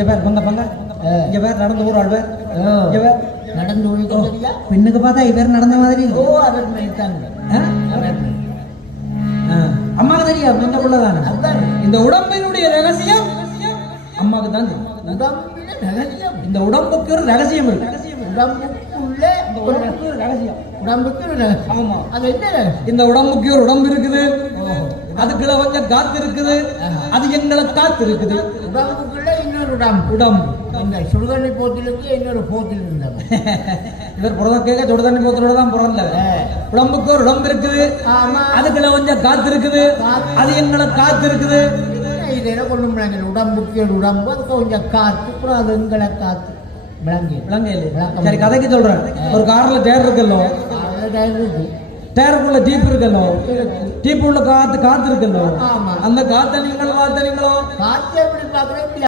இங்க பேர் பங்க பங்க இங்க பேர் நடந்து ஊர் ஆள் பேர் இங்க பேர் நடந்து ஓடிக்கிறியா? பின்னுக்கு பார்த்தா இவர் நடந்த மாதிரி ஓ அவர் மேய்த்தாங்க. அம்மாவுக்கு தெரியும் இந்த உள்ளதானே அதான் இந்த உடம்பினுடைய ரகசியம் அம்மாவுக்கு தான் தெரியும். உடம்புல ரகசியம். இந்த உடம்புக்கு ஒரு ரகசியம் இருக்கு. உடம்புக்குள்ள உடம்புக்கு ஒரு ரகசியம். உடம்புக்கு ஒரு ரகசியம். ஆமா அது என்ன ரகசியம்? இந்த உடம்புக்கு ஒரு உடம்பு இருக்குது, அதுக்குள்ள கொஞ்சம் காத்து இருக்குது, அது எங்களை காத்து இருக்குது. உடம்புக்குள்ள இன்னொரு உடம்பு. உடம்பு இந்த சுடுதண்ணி போத்திலுக்கு இன்னொரு போத்தில் இருந்தது. இவர் புறத கேட்க சுடு தண்ணி போத்தலோட தான் பிறந்தவர். உடம்புக்கு ஒரு உடம்பு இருக்குது, ஆமா அதுக்குள்ள கொஞ்சம் காத்து இருக்குது, அது எங்களை காத்து இருக்குது. இது என்ன கொண்டு முடியாங்க? உடம்புக்கு ஒரு உடம்பு, அதுக்கு கொஞ்சம் காத்து, அப்புறம் அது எங்களை காத்து விளங்கி விளங்க இல்லையா? சரி கதைக்கு சொல்றேன். ஒரு கார்ல டயர் இருக்கல்லோ, இருக்கு. டயருக்குள்ள டீப் இருக்கல்லோ, டீப் உள்ள காத்து இருக்குல்லோ, ஆமா அந்த காத்த நீங்களோ காத்து எப்படி பாக்குறேன்